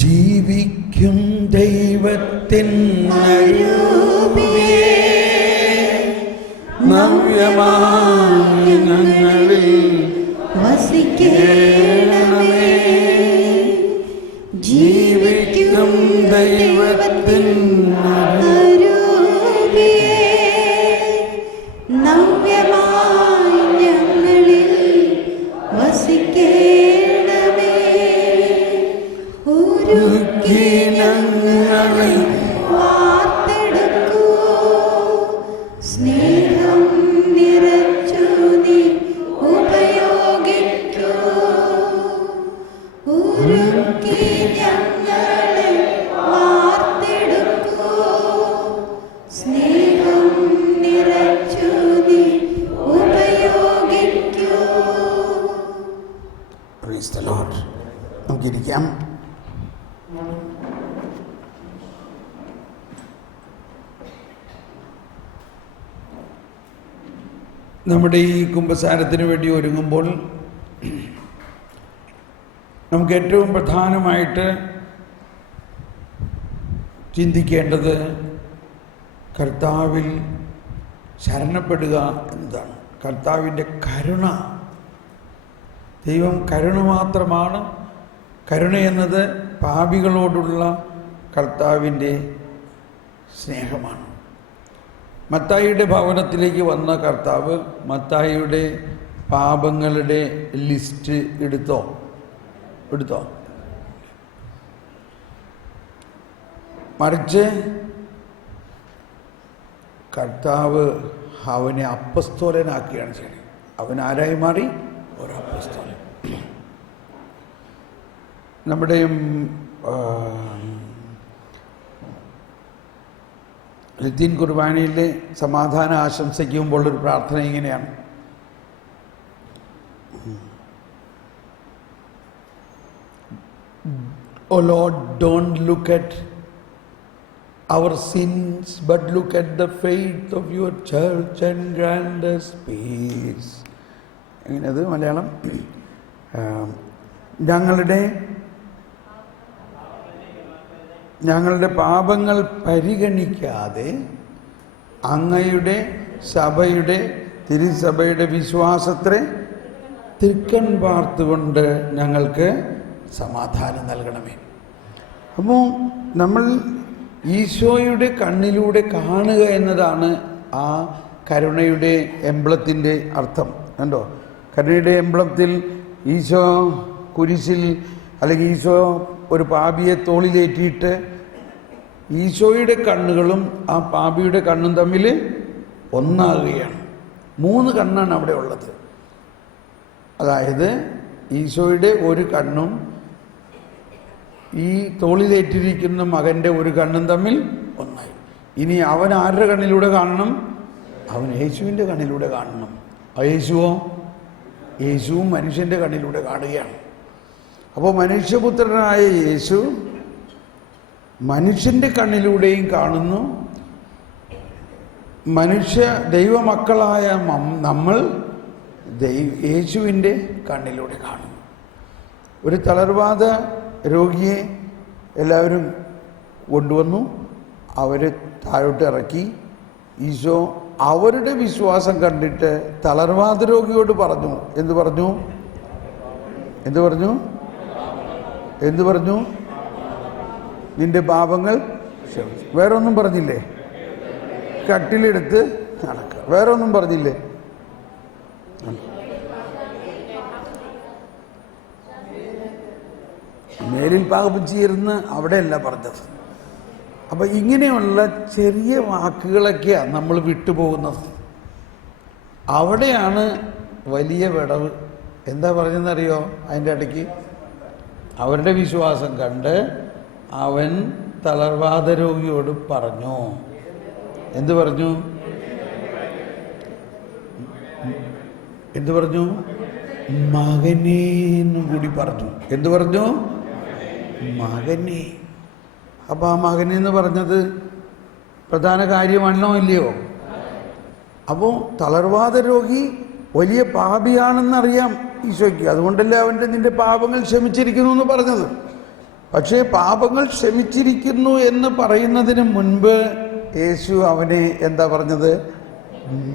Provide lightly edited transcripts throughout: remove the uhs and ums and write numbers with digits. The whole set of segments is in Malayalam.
ജീവിക്കും ദൈവത്തിൻ നവ്യമായ ഞങ്ങളിൽ വസിക്കണമേ. ജീവിക്കും ദൈവത്തിൻ നവ്യമായ ഞങ്ങളിൽ വസിക്കണമേ. ഒരുക്കി ഞങ്ങളെ വാർത്തെടുക്കൂ, സ്നേഹം നിറച്ചു നീ ഉപയോഗിക്കൂ. ഒരുക്കി ഞങ്ങളെ വാർത്തെടുക്കൂ, സ്നേഹം നിറച്ചു നീ ഉപയോഗിക്കൂ. Praise the Lord. നമുക്കിരിക്കാം. നമ്മുടെ ഈ കുമ്പസാരത്തിന് വേണ്ടി ഒരുങ്ങുമ്പോൾ നമുക്ക് ഏറ്റവും പ്രധാനമായിട്ട് ചിന്തിക്കേണ്ടത് കർത്താവിൽ ശരണപ്പെടുക എന്നതാണ്. കർത്താവിൻ്റെ കരുണ. ദൈവം കരുണ മാത്രമാണ്. കരുണ എന്നത് പാപികളോടുള്ള കർത്താവിൻ്റെ സ്നേഹമാണ്. മത്തായിയുടെ ഭവനത്തിലേക്ക് വന്ന കർത്താവ് മത്തായിയുടെ പാപങ്ങളുടെ ലിസ്റ്റ് എടുത്തോ? മറിച്ച് കർത്താവ് അവനെ അപ്പസ്തോലനാക്കുകയാണ് ചെയ്യുന്നത്. അവൻ ആരായി മാറി? ഒരു അപ്പസ്തോലൻ. നമ്മുടെ ലത്തീൻ കുർബാനയിലെ സമാധാന ആശംസിക്കുമ്പോൾ ഒരു പ്രാർത്ഥന ഇങ്ങനെയാണ്: O Lord, don't look at our sins, but look at the faith of your church and grant us peace. എങ്ങനെയത് Malayalam? ഞങ്ങളുടെ പാപങ്ങൾ പരിഗണിക്കാതെ അങ്ങയുടെ സഭയുടെ തിരുസഭയുടെ വിശ്വാസത്തെ തൃക്കൺ പാർത്തുകൊണ്ട് ഞങ്ങൾക്ക് സമാധാനം നൽകണമേ. അപ്പോൾ നമ്മൾ ഈശോയുടെ കണ്ണിലൂടെ കാണുക എന്നതാണ് ആ കരുണയുടെ എംബ്ലത്തിൻ്റെ അർത്ഥം. കണ്ടോ? കരുണയുടെ എംബ്ലത്തിൽ ഈശോ കുരിശിൽ, അല്ലെങ്കിൽ ഈശോ ഒരു പാപിയെ തോളിലേറ്റിയിട്ട് ഈശോയുടെ കണ്ണുകളും ആ പാപിയുടെ കണ്ണും തമ്മിൽ ഒന്നാകുകയാണ്. 3 കണ്ണാണ് അവിടെ ഉള്ളത്. അതായത് ഈശോയുടെ ഒരു കണ്ണും ഈ തോളിലേറ്റിരിക്കുന്ന മകൻ്റെ ഒരു കണ്ണും തമ്മിൽ ഒന്നായി. ഇനി അവൻ ആരുടെ കണ്ണിലൂടെ കാണണം? അവൻ യേശുവിൻ്റെ കണ്ണിലൂടെ കാണണം. യേശുവും മനുഷ്യൻ്റെ കണ്ണിലൂടെ കാണുകയാണ്. അപ്പോൾ മനുഷ്യപുത്രനായ യേശു മനുഷ്യൻ്റെ കണ്ണിലൂടെയും കാണുന്നു, ദൈവമക്കളായ നമ്മൾ യേശുവിൻ്റെ കണ്ണിലൂടെ കാണുന്നു. ഒരു തളർവാദ രോഗിയെ എല്ലാവരും കൊണ്ടുവന്നു, അവർ താഴോട്ട് ഇറക്കി. ഈശോ അവരുടെ വിശ്വാസം കണ്ടിട്ട് തളർവാദ രോഗിയോട് പറഞ്ഞു. എന്തു പറഞ്ഞു? നിന്റെ പാപങ്ങൾ ക്ഷമിച്ചു. വേറെ ഒന്നും പറഞ്ഞില്ലേ? കട്ടിലെടുത്ത് നടക്കുക. വേറെ ഒന്നും പറഞ്ഞില്ലേ? മേലിൽ പാപം ചെയ്യുന്ന അവിടെയല്ല പറഞ്ഞത്. അപ്പം ഇങ്ങനെയുള്ള ചെറിയ വാക്കുകളൊക്കെയാണ് നമ്മൾ വിട്ടുപോകുന്നത്. അവിടെയാണ് വലിയ വിടവ്. എന്താ പറഞ്ഞതെന്നറിയോ? അതിൻ്റെ ഇടയ്ക്ക് അവരുടെ വിശ്വാസം കണ്ട് അവൻ തളർവാദ രോഗിയോട് പറഞ്ഞു. എന്തു പറഞ്ഞു? മകനേ എന്നും കൂടി പറഞ്ഞു. എന്തു പറഞ്ഞു? മകനെ. അപ്പം ആ മകനെന്ന് പറഞ്ഞത് പ്രധാന കാര്യമാണോ ഇല്ലയോ? അപ്പോൾ തളർവാദ രോഗി വലിയ പാപിയാണെന്നറിയാം ഈശോയ്ക്ക്. അതുകൊണ്ടല്ലേ നിന്റെ പാപങ്ങൾ ക്ഷമിച്ചിരിക്കുന്നു എന്ന് പറഞ്ഞത്. പക്ഷേ പാപങ്ങൾ ക്ഷമിച്ചിരിക്കുന്നു എന്ന് പറയുന്നതിന് മുൻപ് യേശു അവനെ എന്താ പറഞ്ഞത്?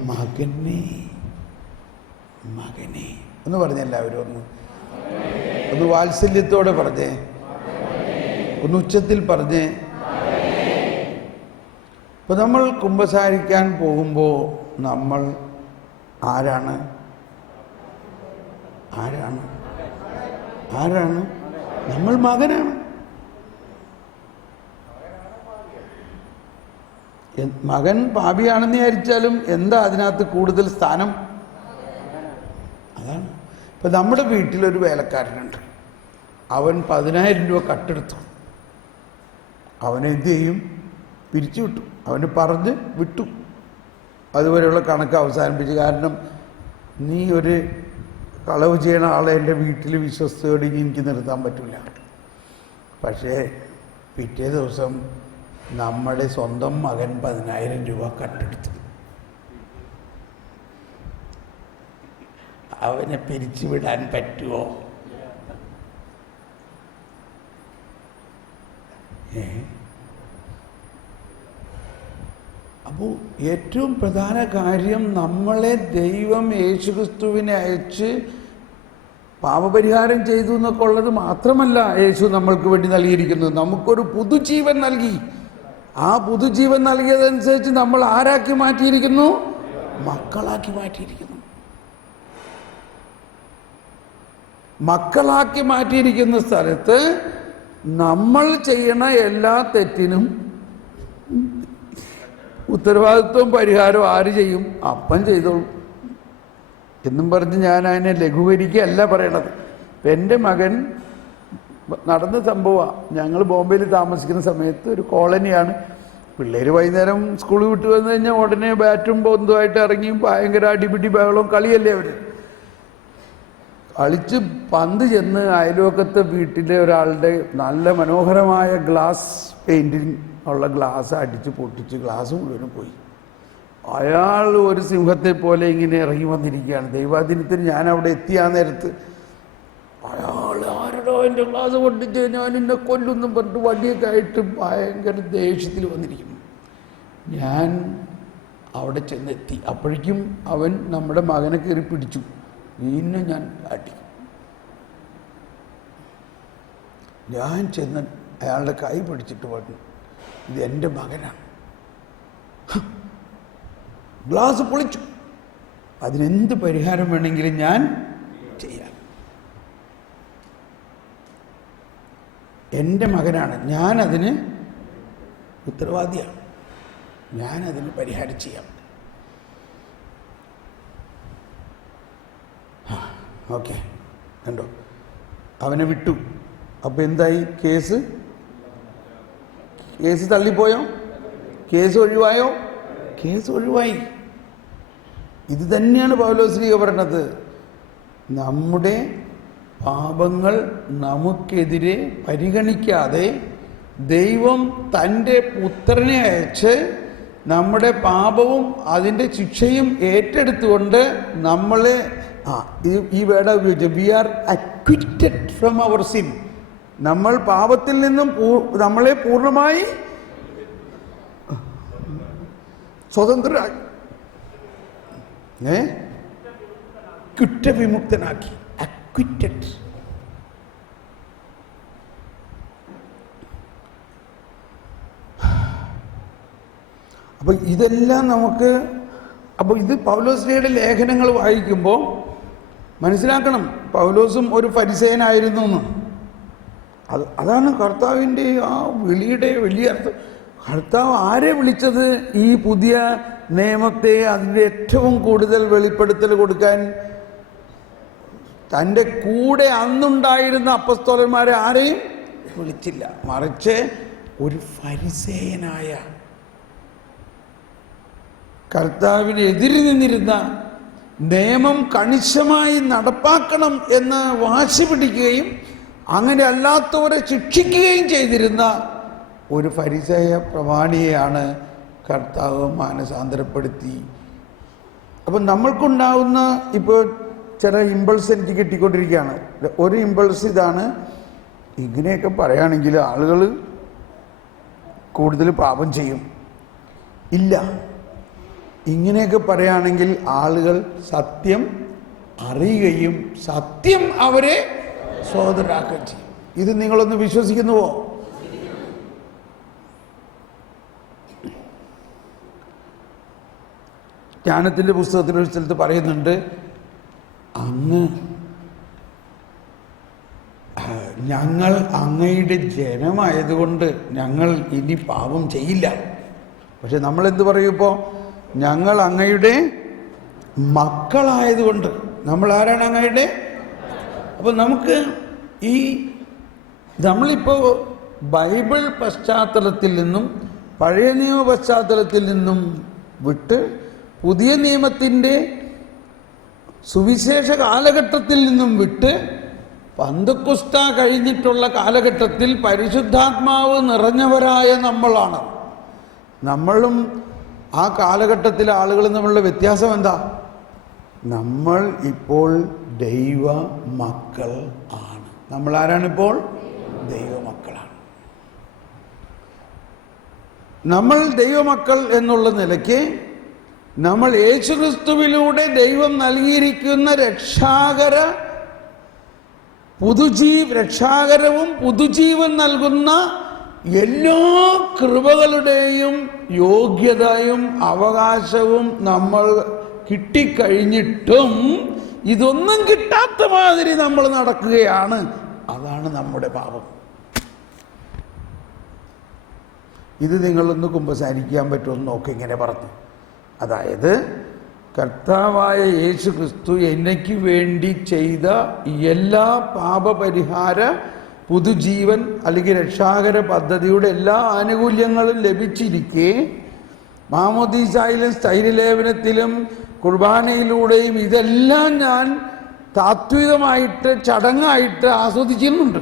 മകനെ, മകനെ ഒന്ന് പറഞ്ഞ എല്ലാവരും ഒന്ന് വാത്സല്യത്തോടെ പറഞ്ഞേ, ഒന്ന് ഉച്ചത്തിൽ പറഞ്ഞേ. ഇപ്പൊ നമ്മൾ കുമ്പസാരിക്കാൻ പോകുമ്പോൾ നമ്മൾ ആരാണ്? ആരാണ്? ആരാണ്? നമ്മൾ മകനാണ്. മകൻ പാപിയാണെന്ന് വിചാരിച്ചാലും എന്താ അതിനകത്ത് കൂടുതൽ സ്ഥാനം? അതാണ്. ഇപ്പം നമ്മുടെ വീട്ടിലൊരു വേലക്കാരനുണ്ട്, അവൻ 10,000 രൂപ കട്ടെടുത്തു. അവനെന്ത് ചെയ്യും? പിരിച്ചു വിട്ടു. അവന് പറഞ്ഞ് വിട്ടു, അതുവരെയുള്ള കണക്ക് അവസാനിപ്പിച്ചു. കാരണം നീ ഒരു കളവ് ചെയ്യണ ആളെ എൻ്റെ വീട്ടിൽ വിശ്വസ്തയോടെ എനിക്ക് നിർത്താൻ പറ്റില്ല. പക്ഷേ പിറ്റേ ദിവസം നമ്മുടെ സ്വന്തം മകൻ 10,000 രൂപ കട്ടെടുത്തു. അവനെ പിരിച്ചുവിടാൻ പറ്റുമോ? അപ്പോൾ ഏറ്റവും പ്രധാന കാര്യം, നമ്മളെ ദൈവം യേശുക്രിസ്തുവിനെ അയച്ച് പാപപരിഹാരം ചെയ്തു എന്നൊക്കെ ഉള്ളത് മാത്രമല്ല യേശു നമ്മൾക്ക് വേണ്ടി നൽകിയിരിക്കുന്നത്. നമുക്കൊരു പുതുജീവൻ നൽകി. ആ പുതുജീവൻ നൽകിയതനുസരിച്ച് നമ്മൾ ആരാക്കി മാറ്റിയിരിക്കുന്നു? മക്കളാക്കി മാറ്റിയിരിക്കുന്നു. മക്കളാക്കി മാറ്റിയിരിക്കുന്ന സ്ഥലത്ത് നമ്മൾ ചെയ്യണ എല്ലാ തെറ്റിനും ഉത്തരവാദിത്വവും പരിഹാരവും ആര് ചെയ്യും? അപ്പൻ ചെയ്തോളൂ എന്നും പറഞ്ഞ് ഞാൻ അതിനെ ലഘൂകരിക്കുകയല്ല പറയണത്. എൻ്റെ മകൻ നടന്ന സംഭവമാണ്. ഞങ്ങൾ ബോംബെയിൽ താമസിക്കുന്ന സമയത്ത് ഒരു കോളനിയാണ്. പിള്ളേർ വൈകുന്നേരം സ്കൂളിൽ വിട്ടു വന്നു കഴിഞ്ഞാൽ ഉടനെ ബാറ്റും ബോന്തുമായിട്ട് ഇറങ്ങിയും ഭയങ്കര അടിപിടി ബഹളവും കളിയല്ലേ അവർ. കളിച്ച് പന്ത് ചെന്ന് അയൽവക്കത്തെ വീട്ടിലെ ഒരാളുടെ നല്ല മനോഹരമായ ഗ്ലാസ് പെയിൻറ്റിങ് ഉള്ള ഗ്ലാസ് അടിച്ച് പൊട്ടിച്ച് ഗ്ലാസ് മുഴുവനും പോയി. അയാൾ ഒരു സിംഹത്തെ പോലെ ഇങ്ങനെ ഇറങ്ങി വന്നിരിക്കുകയാണ്. ദൈവാദിനത്തിന് ഞാൻ അവിടെ എത്തിയ നേരത്ത് അയാൾ ആരടോ എൻ്റെ ഗ്ലാസ് പൊട്ടിച്ച് ഞാൻ എന്നെ കൊല്ലുന്നും പറഞ്ഞിട്ട് വടിയൊക്കെ ആയിട്ട് ഭയങ്കര ദേഷ്യത്തിൽ വന്നിരിക്കുന്നു. ഞാൻ അവിടെ ചെന്നെത്തി. അപ്പോഴേക്കും അവൻ നമ്മുടെ മകനെ കയറി പിടിച്ചു. പിന്നെ ഞാൻ അടി. ഞാൻ ചെന്ന് അയാളുടെ കൈ പിടിച്ചിട്ട് പറഞ്ഞു, ഇത് എൻ്റെ മകനാണ്, ഗ്ലാസ് പൊളിച്ചു, അതിനെന്ത് പരിഹാരം വേണമെങ്കിലും ഞാൻ ചെയ്യാം. എൻ്റെ മകനാണ്, ഞാനതിന് ഉത്തരവാദിയാണ്, ഞാനതിന് പരിഹാരം ചെയ്യാം. ഓക്കെ, കണ്ടോ, അവനെ വിട്ടു. അപ്പം എന്തായി? കേസ് തള്ളിപ്പോയോ? കേസ് ഒഴിവായോ? കേസ് ഒഴിവായി. ഇത് തന്നെയാണ് പൗലോസ്ലീഹ പറഞ്ഞത്. നമ്മുടെ പാപങ്ങൾ നമുക്കെതിരെ പരിഗണിക്കാതെ ദൈവം തൻ്റെ പുത്രനെ അയച്ച് നമ്മുടെ പാപവും അതിൻ്റെ ശിക്ഷയും ഏറ്റെടുത്തുകൊണ്ട് നമ്മളെ ഈ വേർഡ് ഉപയോഗിച്ചു, we are acquitted from our sin. നമ്മൾ പാപത്തിൽ നിന്നും നമ്മളെ പൂർണ്ണമായി സ്വതന്ത്രരാക്കി, കുറ്റവിമുക്തനാക്കി. അക്വിറ്റഡ്. അപ്പൊ ഇതെല്ലാം നമുക്ക്, അപ്പോൾ ഇത് പൗലോസ്ലീഹയുടെ ലേഖനങ്ങൾ വായിക്കുമ്പോൾ മനസ്സിലാക്കണം, പൗലോസും ഒരു ഫരിസേയനായിരുന്നു എന്ന്. അതാണ് കർത്താവിൻ്റെ ആ വിളിയുടെ വലിയ അർത്ഥം. കർത്താവ് ആരെ വിളിച്ചത്? ഈ പുതിയ നിയമത്തെ അതിൻ്റെ ഏറ്റവും കൂടുതൽ വെളിപ്പെടുത്തൽ കൊടുക്കാൻ തൻ്റെ കൂടെ അന്നുണ്ടായിരുന്ന അപ്പസ്തോലന്മാരെ ആരെയും വിളിച്ചില്ല. മറിച്ച് ഒരു ഫരിസേയനായ, കർത്താവിനെതിരെ നിന്നിരുന്ന, നിയമം കണിശമായി നടപ്പാക്കണം എന്ന് വാശി പിടിക്കുകയും അങ്ങനെ അല്ലാത്തവരെ ശിക്ഷിക്കുകയും ചെയ്തിരുന്ന ഒരു ഫരിസേയ പ്രമാണിയെയാണ് കർത്താവ് മാനസാന്തരപ്പെടുത്തി. അപ്പം നമ്മൾക്കുണ്ടാവുന്ന ഇപ്പോൾ ചില ഇമ്പൾസ് എനിക്ക് കിട്ടിക്കൊണ്ടിരിക്കുകയാണ്. ഒരു ഇമ്പൾസ് ഇതാണ്, ഇങ്ങനെയൊക്കെ പറയുകയാണെങ്കിൽ ആളുകൾ കൂടുതൽ പാപം ചെയ്യും. ഇല്ല, ഇങ്ങനെയൊക്കെ പറയുകയാണെങ്കിൽ ആളുകൾ സത്യം അറിയുകയും സത്യം അവരെ സ്വതന്ത്രരാക്കുകയും ചെയ്യും. ഇത് നിങ്ങളൊന്ന് വിശ്വസിക്കുന്നുവോ? ജ്ഞാനത്തിൻ്റെ പുസ്തകത്തിൽ ഒരു സ്ഥലത്ത് പറയുന്നുണ്ട്, അങ്ങ് ഞങ്ങൾ അങ്ങയുടെ ജനമായതുകൊണ്ട് ഞങ്ങൾ ഇനി പാപം ചെയ്യില്ല. പക്ഷെ നമ്മളെന്ത് പറയും ഇപ്പോൾ? ഞങ്ങൾ അങ്ങയുടെ മക്കളായതുകൊണ്ട്. നമ്മൾ ആരാണ്? അങ്ങയുടെ. അപ്പോൾ നമുക്ക് നമ്മളിപ്പോൾ ബൈബിൾ പശ്ചാത്തലത്തിൽ നിന്നും പഴയ നിയമ പശ്ചാത്തലത്തിൽ നിന്നും വിട്ട് പുതിയ നിയമത്തിൻ്റെ സുവിശേഷ കാലഘട്ടത്തിൽ നിന്നും വിട്ട് പന്തക്കുസ്ത കഴിഞ്ഞിട്ടുള്ള കാലഘട്ടത്തിൽ പരിശുദ്ധാത്മാവ് നിറഞ്ഞവരായ നമ്മളാണ്. നമ്മളും ആ കാലഘട്ടത്തിലെ ആളുകളും തമ്മിലുള്ള വ്യത്യാസം എന്താ? നമ്മൾ ഇപ്പോൾ ദൈവ മക്കൾ ആണ്. നമ്മൾ ആരാണിപ്പോൾ? ദൈവമക്കളാണ്. നമ്മൾ ദൈവമക്കൾ എന്നുള്ള നിലയ്ക്ക് നമ്മൾ യേശുക്രിസ്തുവിലൂടെ ദൈവം നൽകിയിരിക്കുന്ന രക്ഷാകരവും പുതുജീവൻ നൽകുന്ന എല്ലാ കൃപകളുടെയും യോഗ്യതയും അവകാശവും നമ്മൾ കിട്ടിക്കഴിഞ്ഞിട്ടും ഇതൊന്നും കിട്ടാത്ത മാതിരി നമ്മൾ നടക്കുകയാണ്. അതാണ് നമ്മുടെ പാപം. ഇത് നിങ്ങളൊന്ന് കുമ്പസാരിക്കാൻ പറ്റുമെന്ന് നോക്കി ഇങ്ങനെ പറഞ്ഞു. അതായത് കർത്താവായ യേശു ക്രിസ്തു എനിക്ക് വേണ്ടി ചെയ്ത എല്ലാ പാപപരിഹാര പുതുജീവൻ അല്ലെങ്കിൽ രക്ഷാകര പദ്ധതിയുടെ എല്ലാ ആനുകൂല്യങ്ങളും ലഭിച്ചിരിക്കെ മാമോദീസായിലും സ്ഥൈര്യലേപനത്തിലും കുർബാനയിലൂടെയും ഇതെല്ലാം ഞാൻ താത്വികമായിട്ട് ചടങ്ങായിട്ട് ആസ്വദിക്കുന്നുണ്ട്.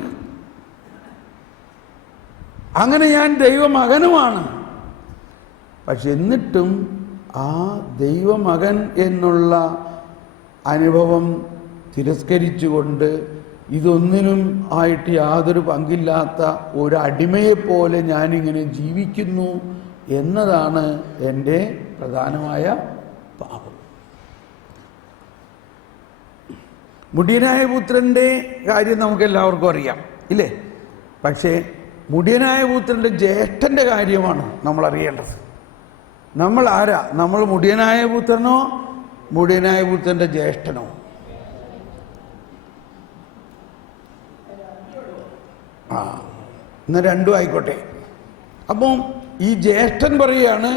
അങ്ങനെ ഞാൻ ദൈവമകനുമാണ്. പക്ഷെ എന്നിട്ടും ആ ദൈവമകൻ എന്നുള്ള അനുഭവം തിരസ്കരിച്ചുകൊണ്ട് ഇതൊന്നിനും ആയിട്ട് യാതൊരു പങ്കില്ലാത്ത ഒരു അടിമയെപ്പോലെ ഞാനിങ്ങനെ ജീവിക്കുന്നു എന്നതാണ് എൻ്റെ പ്രധാനമായ പാപം. മുടിയനായ പുത്രൻ്റെ കാര്യം നമുക്കെല്ലാവർക്കും അറിയാം, ഇല്ലേ? പക്ഷേ മുടിയനായ പുത്രൻ്റെ ജ്യേഷ്ഠൻ്റെ കാര്യമാണ് നമ്മൾ അറിയേണ്ടത്. നമ്മൾ ആരാ? നമ്മൾ മുടിയനായ പുത്രനോ മുടിയനായ പുത്രൻ്റെ ജ്യേഷ്ഠനോ? എന്നാൽ രണ്ടും ആയിക്കോട്ടെ. അപ്പം ഈ ജ്യേഷ്ഠൻ പറയുകയാണ്,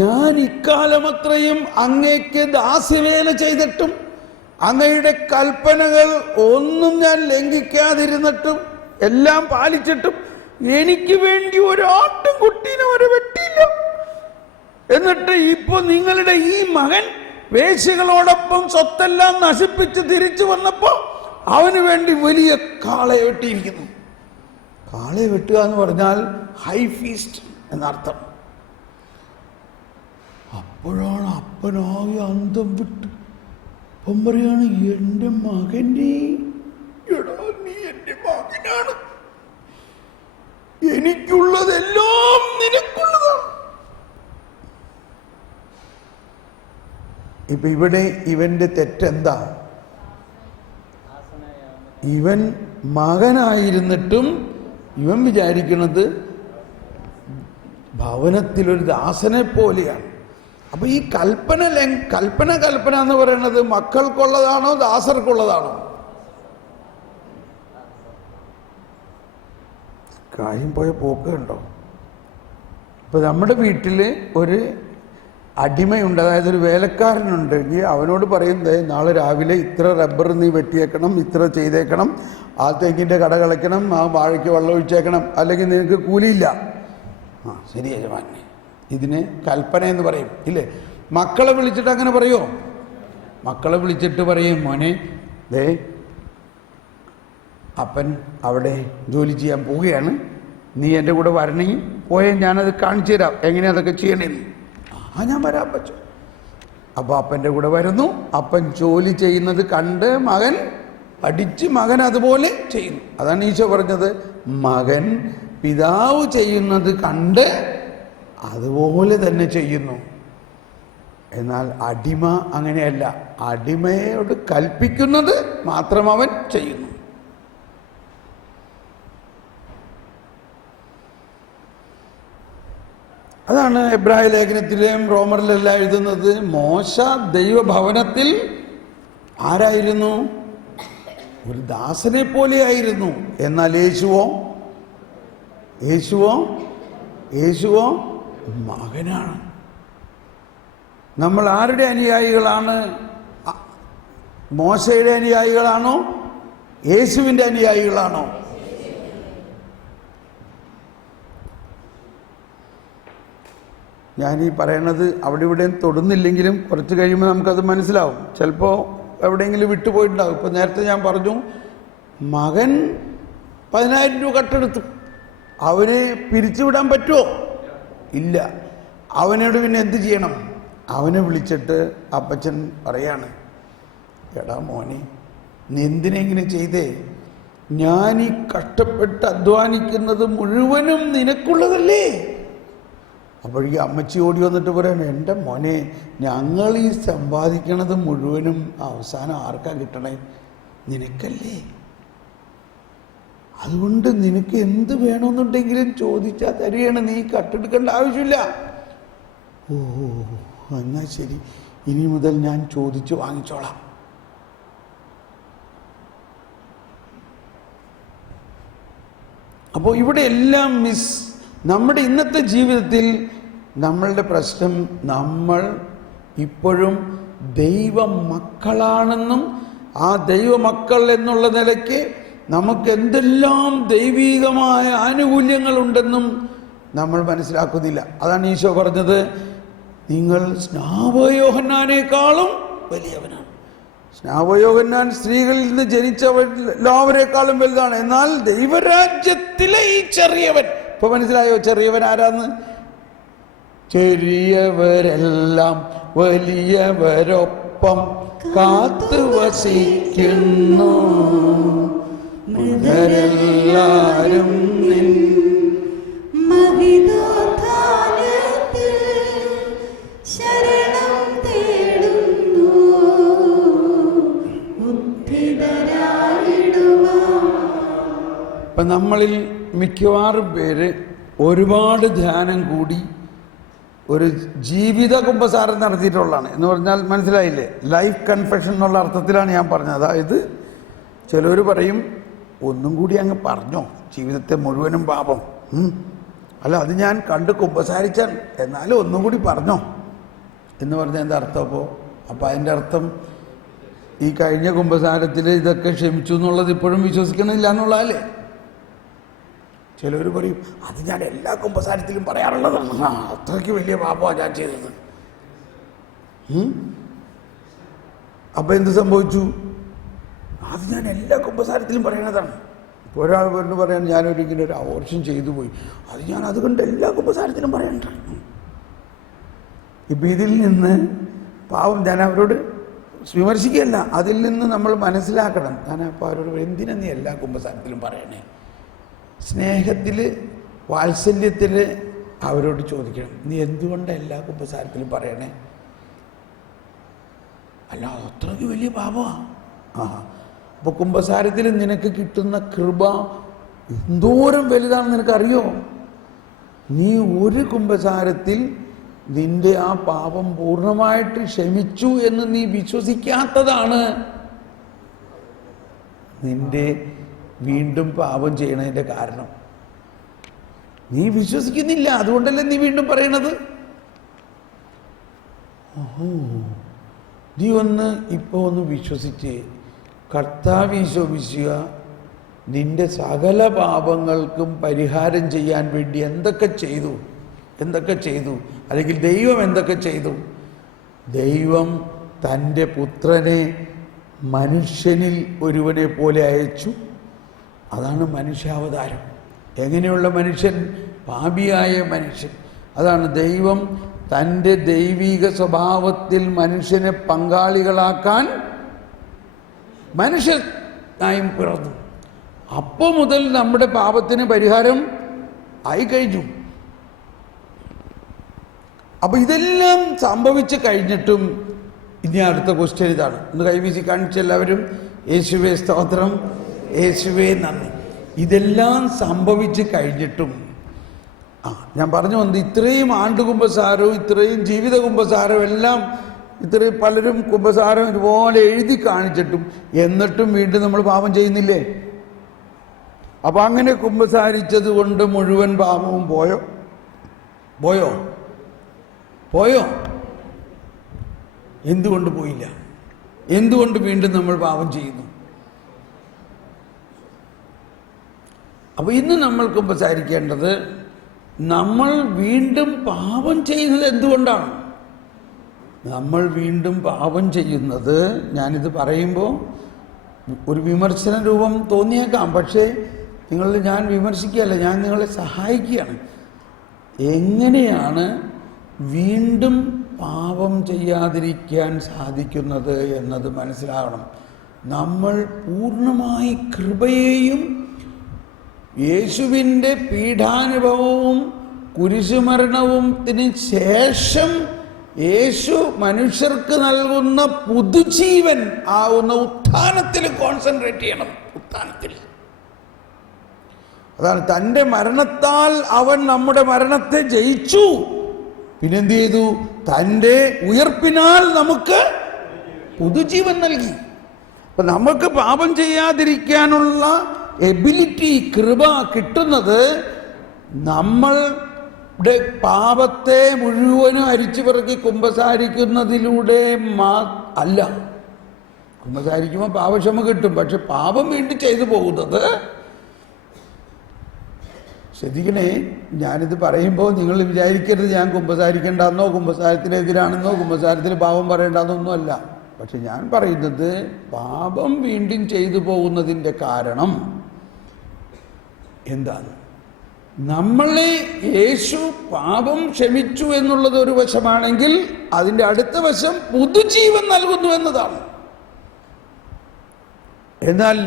ഞാൻ ഇക്കാലമത്രയും അങ്ങേക്ക് ദാസ്യവേല ചെയ്തിട്ടും അങ്ങയുടെ കൽപ്പനകൾ ഒന്നും ഞാൻ ലംഘിക്കാതിരുന്നിട്ടും എല്ലാം പാലിച്ചിട്ടും എനിക്ക് വേണ്ടി ഒരു ആട്ടുംകുട്ടീനെ വരെ വെട്ടിയില്ല. എന്നിട്ട് ഇപ്പൊ നിങ്ങളുടെ ഈ മകൻ വേശ്യകളോടൊപ്പം സ്വത്തെല്ലാം നശിപ്പിച്ച് തിരിച്ചു വന്നപ്പോ അവന് വേണ്ടി വലിയ കാളയെ വെട്ടിയിരിക്കുന്നു. കാളയെ വെട്ടുക എന്ന് പറഞ്ഞാൽ ഹൈ ഫീസ്റ്റ് എന്നർത്ഥം. അപ്പോഴാണ് അപ്പനാകെ അന്തം വിട്ട് അപ്പം പറയാണ്, എൻ്റെ മകൻ്റെ, എടാ നീ എൻ്റെ മകനാണ്, എനിക്കുള്ളതെല്ലാം നിനക്കുള്ളതാണ്. ഇപ്പൊ ഇവിടെ ഇവന്റെ തെറ്റെന്താ? ഇവൻ മകനായിരുന്നിട്ടും ഇവൻ വിചാരിക്കുന്നത് ഭവനത്തിലൊരു ദാസനെ പോലെയാണ്. അപ്പൊ ഈ കൽപ്പന എന്ന് പറയുന്നത് മക്കൾക്കുള്ളതാണോ ദാസർക്കുള്ളതാണോ? കാര്യം പോയ പോക്ക് കണ്ടോ? ഇപ്പൊ നമ്മുടെ വീട്ടിൽ ഒരു അടിമയുണ്ട്, അതായത് ഒരു വേലക്കാരനുണ്ടെങ്കിൽ അവനോട് പറയുന്നത്, നാളെ രാവിലെ ഇത്ര റബ്ബർ നീ വെട്ടിയേക്കണം, ഇത്ര ചെയ്തേക്കണം, ആ തെങ്ങിൻ്റെ കട കളയ്ക്കണം, ആ വാഴയ്ക്ക് വെള്ളം ഒഴിച്ചേക്കണം, അല്ലെങ്കിൽ നിനക്ക് കൂലിയില്ല. ശരി യജമാനെ. ഇതിന് കൽപ്പന എന്ന് പറയും, ഇല്ലേ? മക്കളെ വിളിച്ചിട്ട് അങ്ങനെ പറയുമോ? മക്കളെ വിളിച്ചിട്ട് പറയും, മോനെ ദേ അപ്പൻ അവിടെ ജോലി ചെയ്യാൻ പോവുകയാണ്, നീ എൻ്റെ കൂടെ വരണമെങ്കിൽ പോയാൽ ഞാനത് കാണിച്ചു തരാം എങ്ങനെയാണ് അതൊക്കെ ചെയ്യണേന്ന്. ഞാൻ വരാൻ പറ്റും. അപ്പോൾ അപ്പൻ്റെ കൂടെ വരുന്നു. അപ്പൻ ജോലി ചെയ്യുന്നത് കണ്ട് മകൻ പഠിച്ച് മകൻ അതുപോലെ ചെയ്യുന്നു. അതാണ് ഈശോ പറഞ്ഞത്, മകൻ പിതാവ് ചെയ്യുന്നത് കണ്ട് അതുപോലെ തന്നെ ചെയ്യുന്നു. എന്നാൽ അടിമ അങ്ങനെയല്ല, അടിമയോട് കൽപ്പിക്കുന്നത് മാത്രം അവൻ ചെയ്യുന്നു. അതാണ് എബ്രായ ലേഖനത്തിലെയും റോമറിലെല്ലാം എഴുതുന്നത്. മോശ ദൈവഭവനത്തിൽ ആരായിരുന്നു? ഒരു ദാസനെ പോലെയായിരുന്നു. എന്നാൽ യേശുവോ മകനാണ്. നമ്മൾ ആരുടെ അനുയായികളാണ്? മോശയുടെ അനുയായികളാണോ യേശുവിൻ്റെ അനുയായികളാണോ? ഞാനീ പറയണത് അവിടെ ഇവിടെയും തൊടുന്നില്ലെങ്കിലും കുറച്ച് കഴിയുമ്പോൾ നമുക്കത് മനസ്സിലാവും. ചിലപ്പോൾ എവിടെയെങ്കിലും വിട്ടുപോയിട്ടുണ്ടാകും. ഇപ്പം നേരത്തെ ഞാൻ പറഞ്ഞു, മകൻ 10,000 രൂപ കട്ടെടുത്തു. അവന് പിരിച്ചുവിടാൻ പറ്റുമോ? ഇല്ല. അവനോട് പിന്നെ എന്ത് ചെയ്യണം? അവനെ വിളിച്ചിട്ട് അപ്പച്ചൻ പറയാണ്, എടാ മോനെ, നീ എന്തിനെങ്ങനെ ചെയ്തേ? ഞാൻ ഈ കഷ്ടപ്പെട്ട് അധ്വാനിക്കുന്നത് മുഴുവനും നിനക്കുള്ളതല്ലേ? അപ്പോഴേക്കും അമ്മച്ചി ഓടി വന്നിട്ട് പറയാണ്, എൻ്റെ മോനെ, ഞങ്ങൾ ഈ സമ്പാദിക്കണത് മുഴുവനും അവസാനം ആർക്കാ കിട്ടണേ? നിനക്കല്ലേ. അതുകൊണ്ട് നിനക്ക് എന്ത് വേണമെന്നുണ്ടെങ്കിലും ചോദിച്ചാൽ തരികയാണ്, നീ കട്ടെടുക്കേണ്ട ആവശ്യമില്ല. ഓ, എന്നാൽ ശരി, ഇനി മുതൽ ഞാൻ ചോദിച്ചു വാങ്ങിച്ചോളാം. അപ്പോൾ ഇവിടെ എല്ലാം നമ്മുടെ ഇന്നത്തെ ജീവിതത്തിൽ നമ്മളുടെ പ്രശ്നം, നമ്മൾ ഇപ്പോഴും ദൈവമക്കളാണെന്നും ആ ദൈവമക്കൾ എന്നുള്ള നിലയ്ക്ക് നമുക്ക് എന്തെല്ലാം ദൈവീകമായ ആനുകൂല്യങ്ങളുണ്ടെന്നും നമ്മൾ മനസ്സിലാക്കുന്നില്ല. അതാണ് ഈശോ പറഞ്ഞത്, നിങ്ങൾ സ്നാപകയോഹന്നാനേക്കാളും വലിയവനാണ്. സ്നാപകയോഹന്നാൻ സ്ത്രീകളിൽ നിന്ന് ജനിച്ചവർ എല്ലാവരെക്കാളും വലുതാണ്. എന്നാൽ ദൈവരാജ്യത്തിലെ ഈ ചെറിയവൻ, ഇപ്പൊ മനസ്സിലായോ ചെറിയവൻ ആരാന്ന്? ചെറിയവരെല്ലാം വലിയവരൊപ്പം കാത്തു വസിക്കുന്നു, മൃതരെല്ലാരും നിൻ മഹിതോത്ഥാനത്തിൽ ശരണം തേടുന്നു, ഉദ്ധിതരായിടുവാൻ. ഇപ്പം നമ്മളിൽ മിക്കവാറും പേര് ഒരുപാട് ധ്യാനം കൂടി ഒരു ജീവിത കുമ്പസാരം നടത്തിയിട്ടുള്ളതാണ്. എന്ന് പറഞ്ഞാൽ മനസ്സിലായില്ലേ? ലൈഫ് കൺഫെഷൻ എന്നുള്ള അർത്ഥത്തിലാണ് ഞാൻ പറഞ്ഞത്. അതായത് ചിലർ പറയും, ഒന്നും കൂടി അങ്ങ് പറഞ്ഞോ ജീവിതത്തെ മുഴുവനും പാപം, അല്ല അത് ഞാൻ കണ്ട് കുമ്പസാരിച്ചാൽ, എന്നാലും ഒന്നും കൂടി പറഞ്ഞോ എന്ന് പറഞ്ഞാൽ എന്താ അർത്ഥം? അപ്പോൾ അതിൻ്റെ അർത്ഥം ഈ കഴിഞ്ഞ കുമ്പസാരത്തിൽ ഇതൊക്കെ ക്ഷമിച്ചു എന്നുള്ളത് ഇപ്പോഴും വിശ്വസിക്കണില്ല എന്നുള്ളതല്ലേ? ചിലർ പറയും, അത് ഞാൻ എല്ലാ കുമ്പസാരത്തിലും പറയാറുള്ളതാണ്, അത്രയ്ക്ക് വലിയ പാപമാണ് ഞാൻ ചെയ്തത്. അപ്പം എന്ത് സംഭവിച്ചു? അത് ഞാൻ എല്ലാ കുമ്പസാരത്തിലും പറയണതാണ്. ഒരാൾ കൊണ്ട് പറയാൻ, ഞാനൊരിക്കലും ഒരു അബോർഷൻ ചെയ്തു പോയി, അത് ഞാൻ അതുകൊണ്ട് എല്ലാ കുമ്പസാരത്തിലും പറയണ്ട. ഇപ്പം ഇതിൽ നിന്ന് പാവം ഞാൻ അവരോട് വിമർശിക്കുകയല്ല, അതിൽ നിന്ന് നമ്മൾ മനസ്സിലാക്കണം. ഞാൻ അപ്പോൾ അവരോട് എന്തിനാ നീ എല്ലാ കുമ്പസാരത്തിലും പറയണേ? സ്നേഹത്തിൽ, വാത്സല്യത്തിൽ അവരോട് ചോദിക്കണം, നീ എന്തുകൊണ്ട് എല്ലാ കുമ്പസാരത്തിലും പറയണേ? അല്ല അത്രയ്ക്ക് വലിയ പാപമാണ്. അപ്പോൾ കുമ്പസാരത്തിൽ നിനക്ക് കിട്ടുന്ന കൃപ എന്തോരം വലുതാണെന്ന് നിനക്കറിയോ? നീ ഒരു കുമ്പസാരത്തിൽ നിന്റെ ആ പാപം പൂർണ്ണമായിട്ട് ക്ഷമിച്ചു എന്ന് നീ വിശ്വസിക്കാത്തതാണ് നിന്റെ വീണ്ടും പാപം ചെയ്യണതിൻ്റെ കാരണം. നീ വിശ്വസിക്കുന്നില്ല, അതുകൊണ്ടല്ലേ നീ വീണ്ടും പറയണത്. നീ ഇപ്പോൾ ഒന്ന് വിശ്വസിച്ച് കർത്താവ് ഈശോ മിശിഹ നിന്റെ സകല പാപങ്ങൾക്കും പരിഹാരം ചെയ്യാൻ വേണ്ടി എന്തൊക്കെ ചെയ്തു, അല്ലെങ്കിൽ ദൈവം എന്തൊക്കെ ചെയ്തു? ദൈവം തൻ്റെ പുത്രനെ മനുഷ്യനിൽ ഒരുവനെ പോലെ അയച്ചു. അതാണ് മനുഷ്യാവതാരം. എങ്ങനെയുള്ള മനുഷ്യൻ? പാപിയായ മനുഷ്യൻ. അതാണ് ദൈവം തൻ്റെ ദൈവിക സ്വഭാവത്തിൽ മനുഷ്യനെ പങ്കാളികളാക്കാൻ മനുഷ്യൻ ആയി പിറന്നു. അപ്പോൾ മുതൽ നമ്മുടെ പാപത്തിന് പരിഹാരം ആയി കഴിഞ്ഞു. അപ്പോൾ ഇതെല്ലാം സംഭവിച്ച് കഴിഞ്ഞിട്ടും ഇനി അടുത്ത ക്വസ്റ്റ്യൻ ഇതാണ്. ഒന്ന് കൈവീശി കാണിച്ച എല്ലാവരും യേശുവേ സ്തോത്രം, യേശുവേ നന്ദി. ഇതെല്ലാം സംഭവിച്ച് കഴിഞ്ഞിട്ടും ഞാൻ പറഞ്ഞു വന്നത് ഇത്രയും ആണ്ട് കുമ്പസാരവും ഇത്രയും ജീവിത കുമ്പസാരവും എല്ലാം ഇത്രയും പലരും കുമ്പസാരം ഇതുപോലെ എഴുതി കാണിച്ചിട്ടും എന്നിട്ടും വീണ്ടും നമ്മൾ പാപം ചെയ്യുന്നില്ലേ? അപ്പം അങ്ങനെ കുമ്പസാരിച്ചത് കൊണ്ട് മുഴുവൻ പാപവും പോയോ? പോയോ? പോയോ? എന്തുകൊണ്ട് പോയില്ല? എന്തുകൊണ്ട് വീണ്ടും നമ്മൾ പാപം ചെയ്യുന്നു? അപ്പോൾ ഇന്ന് നമ്മൾ കുമ്പസാരിക്കേണ്ടത് നമ്മൾ വീണ്ടും പാപം ചെയ്യുന്നത് എന്തുകൊണ്ടാണ്? നമ്മൾ വീണ്ടും പാപം ചെയ്യുന്നത്, ഞാനിത് പറയുമ്പോൾ ഒരു വിമർശന രൂപം തോന്നിയേക്കാം, പക്ഷേ ഞാൻ വിമർശിക്കുകയല്ല, ഞാൻ നിങ്ങളെ സഹായിക്കുകയാണ്. എങ്ങനെയാണ് വീണ്ടും പാപം ചെയ്യാതിരിക്കാൻ സാധിക്കുന്നത് എന്നത് മനസ്സിലാകണം. നമ്മൾ പൂർണ്ണമായി കൃപയെയും യേശുവിൻ്റെ പീഡാനുഭവവും കുരിശുമരണത്തിന് ശേഷം യേശു മനുഷ്യർക്ക് നൽകുന്ന പുതുജീവൻ ആവുന്ന ഉത്ഥാനത്തിൽ കോൺസെൻട്രേറ്റ് ചെയ്യണം. ഉത്ഥാനത്തിൽ, അതാണ് തൻ്റെ മരണത്താൽ അവൻ നമ്മുടെ മരണത്തെ ജയിച്ചു. പിന്നെന്ത് ചെയ്തു? തൻ്റെ ഉയർപ്പിനാൽ നമുക്ക് പുതുജീവൻ നൽകി. അപ്പൊ നമുക്ക് പാപം ചെയ്യാതിരിക്കാനുള്ള എബിലിറ്റി, കൃപ കിട്ടുന്നത് നമ്മളുടെ പാപത്തെ മുഴുവനും അരിച്ചു പിറക്കി കുമ്പസാരിക്കുന്നതിലൂടെ അല്ല. കുമ്പസാരിക്കുമ്പോൾ പാപക്ഷമ കിട്ടും, പക്ഷെ പാപം വീണ്ടും ചെയ്തു പോകുന്നത്, ശ്രദ്ധിക്കണേ, ഞാനിത് പറയുമ്പോൾ നിങ്ങൾ വിചാരിക്കരുത് ഞാൻ കുമ്പസാരിക്കേണ്ടെന്നോ കുമ്പസാരത്തിനെതിരാണെന്നോ കുമ്പസാരത്തിന് പാപം പറയേണ്ടെന്നൊന്നും അല്ല. പക്ഷെ ഞാൻ പറയുന്നത് പാപം വീണ്ടും ചെയ്തു പോകുന്നതിൻ്റെ കാരണം എന്താണ്? നമ്മളെ യേശു പാപം ക്ഷമിച്ചു എന്നുള്ളത് ഒരു വശമാണെങ്കിൽ അതിൻ്റെ അടുത്ത വശം പുതുജീവൻ നൽകുന്നു എന്നതാണ്. എന്നാൽ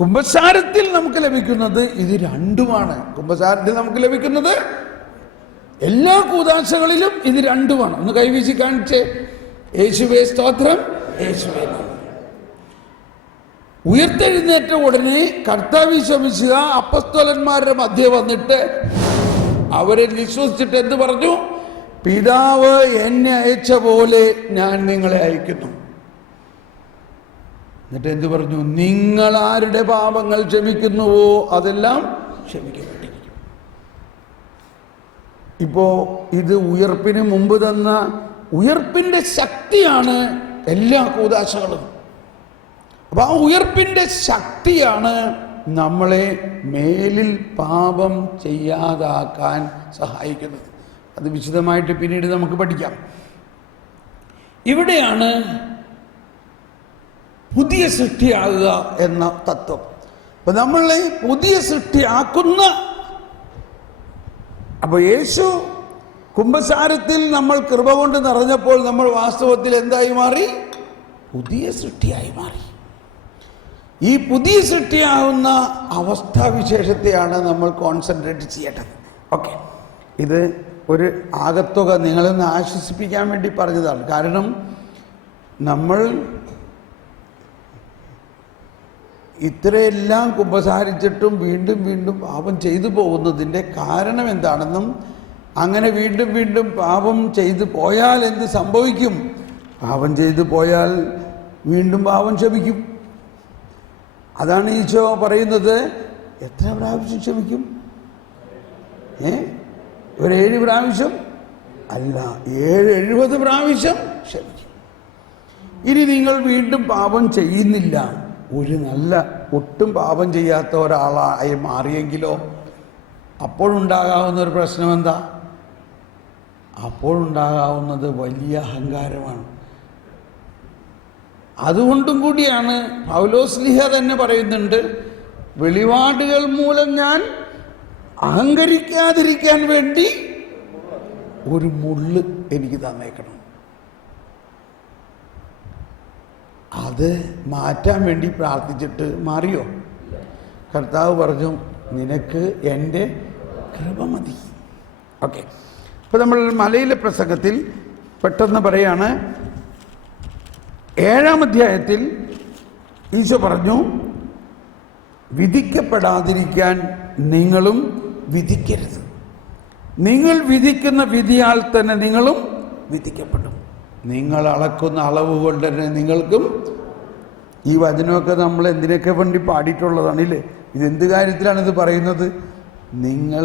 കുമ്പസാരത്തിൽ നമുക്ക് ലഭിക്കുന്നത് ഇത് രണ്ടുമാണ്. കുമ്പസാരത്തിൽ നമുക്ക് ലഭിക്കുന്നത് എല്ലാ കൂദാശകളിലും ഇത് രണ്ടുമാണ്. ഒന്ന് കൈവീശി കാണിച്ച് യേശുവേ സ്തോത്രം, യേശുവേ നന്ദി. ഉയർത്തെഴുന്നേറ്റ ഉടനെ കർത്താവ് ശമിക്കുക അപ്പസ്തോലന്മാരുടെ മധ്യേ വന്നിട്ട് അവരെ വിശ്വസിച്ചിട്ട് എന്ത് പറഞ്ഞു? പിതാവ് എന്നെ അയച്ച പോലെ ഞാൻ നിങ്ങളെ അയക്കുന്നു. എന്നിട്ട് എന്ത് പറഞ്ഞു? നിങ്ങൾ ആരുടെ പാപങ്ങൾ ക്ഷമിക്കുന്നുവോ അതെല്ലാം ക്ഷമിക്കപ്പെട്ടിരിക്കും. ഇപ്പോ ഇത് ഉയർപ്പിന് മുമ്പ് തന്ന ഉയർപ്പിന്റെ ശക്തിയാണ് എല്ലാ കൂദാശകളും. അപ്പൊ ആ ഉയർപ്പിന്റെ ശക്തിയാണ് നമ്മളെ മേലിൽ പാപം ചെയ്യാതാക്കാൻ സഹായിക്കുന്നത്. അത് വിശദമായിട്ട് പിന്നീട് നമുക്ക് പഠിക്കാം. ഇവിടെയാണ് പുതിയ സൃഷ്ടിയാകുക എന്ന തത്വം. അപ്പൊ നമ്മളെ പുതിയ സൃഷ്ടിയാക്കുന്ന, അപ്പൊ യേശു കുമ്പസാരത്തിൽ നമ്മൾ കൃപ കൊണ്ട് നിറഞ്ഞപ്പോൾ നമ്മൾ വാസ്തവത്തിൽ എന്തായി മാറി? പുതിയ സൃഷ്ടിയായി മാറി. ഈ പുതിയ സൃഷ്ടിയാകുന്ന അവസ്ഥാവിശേഷത്തെയാണ് നമ്മൾ കോൺസെൻട്രേറ്റ് ചെയ്യേണ്ടത്. ഓക്കെ, ഇത് ഒരു ആകത്തുക നിങ്ങളൊന്ന് ആശ്വസിപ്പിക്കാൻ വേണ്ടി പറഞ്ഞതാണ്. കാരണം നമ്മൾ ഇത്രയെല്ലാം കുമ്പസാരിച്ചിട്ടും വീണ്ടും വീണ്ടും പാപം ചെയ്തു പോകുന്നതിൻ്റെ കാരണം എന്താണെന്നും, അങ്ങനെ വീണ്ടും വീണ്ടും പാപം ചെയ്തു പോയാൽ എന്ത് സംഭവിക്കും? പാപം ചെയ്തു പോയാൽ വീണ്ടും പാപം ക്ഷമിക്കും. അതാണ് ഈശോ പറയുന്നത്. എത്ര പ്രാവശ്യം ക്ഷമിക്കും? ഒരു 7 പ്രാവശ്യം അല്ല, 70 പ്രാവശ്യം ക്ഷമിക്കും. ഇനി നിങ്ങൾ വീണ്ടും പാപം ചെയ്യുന്നില്ല, ഒരു നല്ല ഒട്ടും പാപം ചെയ്യാത്ത ഒരാളായി മാറിയെങ്കിലോ, അപ്പോഴുണ്ടാകാവുന്ന ഒരു പ്രശ്നം എന്താ? അപ്പോഴുണ്ടാകാവുന്നത് വലിയ അഹങ്കാരമാണ്. അതുകൊണ്ടും കൂടിയാണ് പൗലോസ്ലീഹ തന്നെ പറയുന്നുണ്ട്, വെളിപാടുകൾ മൂലം ഞാൻ അഹങ്കരിക്കാതിരിക്കാൻ വേണ്ടി ഒരു മുള്ള് എനിക്ക് തന്നേക്കണം. അത് മാറ്റാൻ വേണ്ടി പ്രാർത്ഥിച്ചിട്ട് മാറിയോ? കർത്താവ് പറഞ്ഞു, നിനക്ക് എൻ്റെ കൃപ മതി. ഓക്കെ, ഇപ്പോൾ നമ്മൾ മലയിലെ പ്രസംഗത്തിൽ പെട്ടെന്ന് പറയാണ്, 7-ാം അധ്യായത്തിൽ ഈശോ പറഞ്ഞു, വിധിക്കപ്പെടാതിരിക്കാൻ നിങ്ങളും വിധിക്കരുത്. നിങ്ങൾ വിധിക്കുന്ന വിധിയാൽ തന്നെ നിങ്ങളും വിധിക്കപ്പെടും. നിങ്ങൾ അളക്കുന്ന അളവ് കൊണ്ട് തന്നെ നിങ്ങൾക്കും. ഈ വചനമൊക്കെ നമ്മൾ എന്തിനൊക്കെ വേണ്ടി പാടിയിട്ടുള്ളതാണില്ലേ? ഇതെന്ത് കാര്യത്തിലാണിത് പറയുന്നത്? നിങ്ങൾ